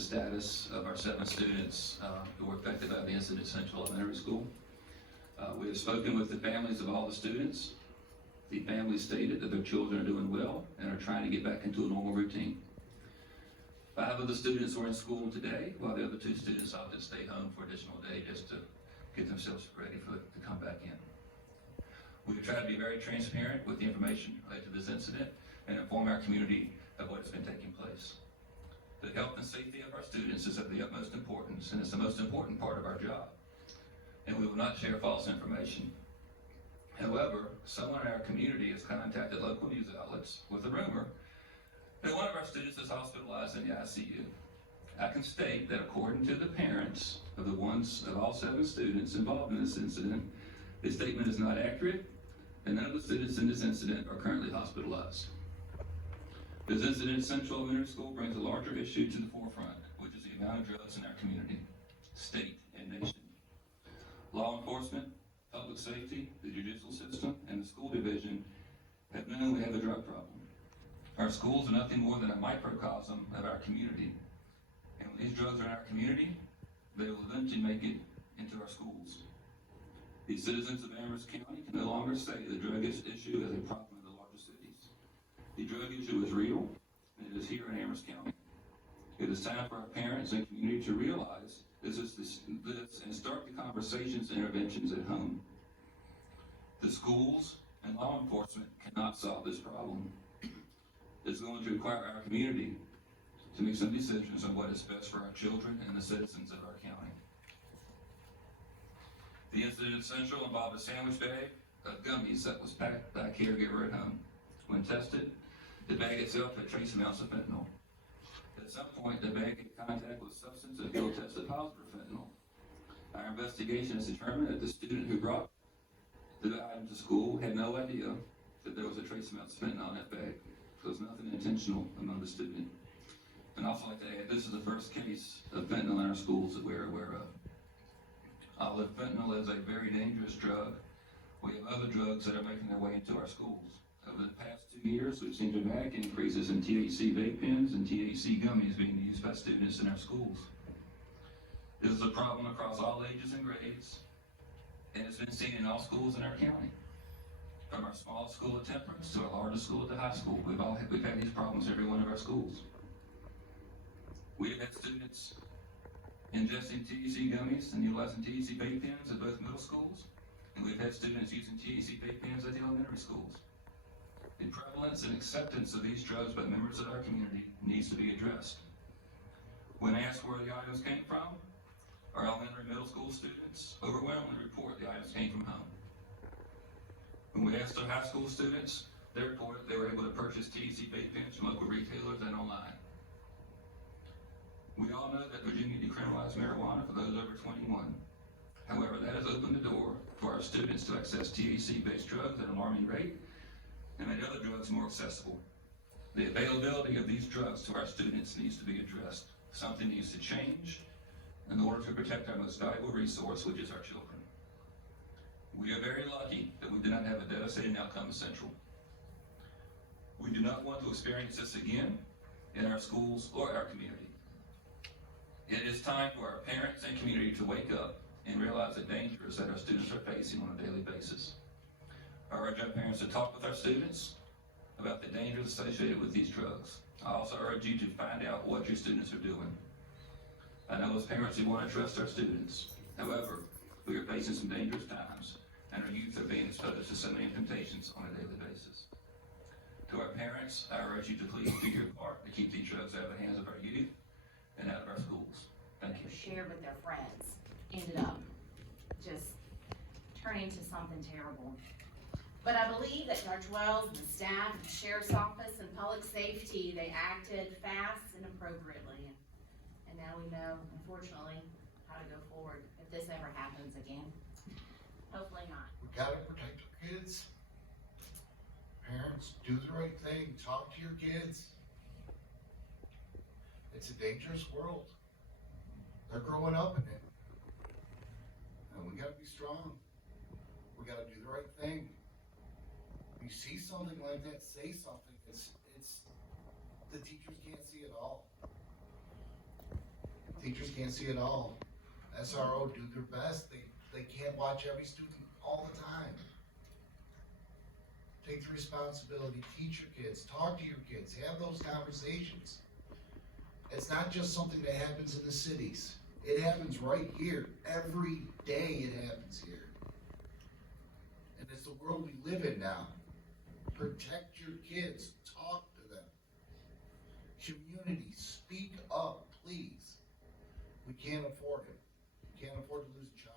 the status of our 7 students who were affected by the incident at Central Elementary School. We have spoken with the families of all the students. The families stated that their children are doing well and are trying to get back into a normal routine. 5 of the students were in school today, while the other 2 students opted to stay home for an additional day just to get themselves ready to come back in. We have tried to be very transparent with the information related to this incident and inform our community of what has been taking place. The health and safety of our students is of the utmost importance, and it's the most important part of our job. And we will not share false information. However, someone in our community has contacted local news outlets with a rumor that one of our students is hospitalized in the ICU. I can state that according to the parents of all 7 students involved in this incident, this statement is not accurate, and none of the students in this incident are currently hospitalized. This incident at Central Elementary School brings a larger issue to the forefront, which is the amount of drugs in our community, state, and nation. Law enforcement, public safety, the judicial system, and the school division have known we have a drug problem. Our schools are nothing more than a microcosm of our community. And when these drugs are in our community, they will eventually make it into our schools. The citizens of Amherst County can no longer say the drug issue is a problem in the larger cities. The drug issue is real, and it is here in Amherst County. It is time for our parents and community to realize this and start the conversations and interventions at home. The schools and law enforcement cannot solve this problem. It's going to require our community to make some decisions on what is best for our children and the citizens of our county. The incident at Central involved a sandwich bag of gummies that was packed by a caregiver at home. When tested, the bag itself had trace amounts of fentanyl. At some point, the bag had contact with substance that field tested positive for fentanyl. Our investigation has determined that the student who brought the item to school had no idea that there was a trace amount of fentanyl in that bag. So it's nothing intentional among the student. And also like to add, this is the first case of fentanyl in our schools that we're aware of. Although fentanyl is a very dangerous drug, we have other drugs that are making their way into our schools. Over the past 2 years, we've seen dramatic increases in THC vape pens and THC gummies being used by students in our schools. This is a problem across all ages and grades, and it's been seen in all schools in our county. From our smallest school at Temperance to our largest school at the high school, we've had these problems in every one of our schools. We have had students ingesting THC gummies and utilizing THC vape pens at both middle schools, and we've had students using THC vape pens at the elementary schools. The prevalence and acceptance of these drugs by members of our community needs to be addressed. When asked where the items came from, our elementary and middle school students overwhelmingly report the items came from home. When we asked our high school students, they reported they were able to purchase THC vape pens from local retailers and online. We all know that Virginia decriminalized marijuana for those over 21. However, that has opened the door for our students to access THC-based drugs at an alarming rate and made other drugs more accessible. The availability of these drugs to our students needs to be addressed. Something needs to change in order to protect our most valuable resource, which is our children. We are very lucky that we did not have a devastating outcome at Central. We do not want to experience this again in our schools or our community. It is time for our parents and community to wake up and realize the dangers that our students are facing on a daily basis. I urge our parents to talk with our students about the dangers associated with these drugs. I also urge you to find out what your students are doing. I know as parents we want to trust our students. However, we are facing some dangerous times, and our youth are being exposed to so many temptations on a daily basis. To our parents, I urge you to please do your part to keep these drugs out of the hands of our youth and out of our schools. Thank you. Shared with their friends, ended up just turning to something terrible. But I believe that Judge Wells and the staff of the Sheriff's Office and Public Safety, they acted fast and appropriately. And now we know, unfortunately, how to go forward if this ever happens again. Hopefully not. We gotta protect our kids. Parents, do the right thing, talk to your kids. It's a dangerous world. They're growing up in it. And we gotta be strong. We gotta do the right thing. If you see something like that, say something. It's the teachers can't see it all. Teachers can't see it all. SRO do their best. They can't watch every student all the time. Take the responsibility, teach your kids, talk to your kids, have those conversations. It's not just something that happens in the cities. It happens right here. Every day it happens here. And it's the world we live in now. Protect your kids, talk to them. Community, speak up, please. We can't afford it. We can't afford to lose a child.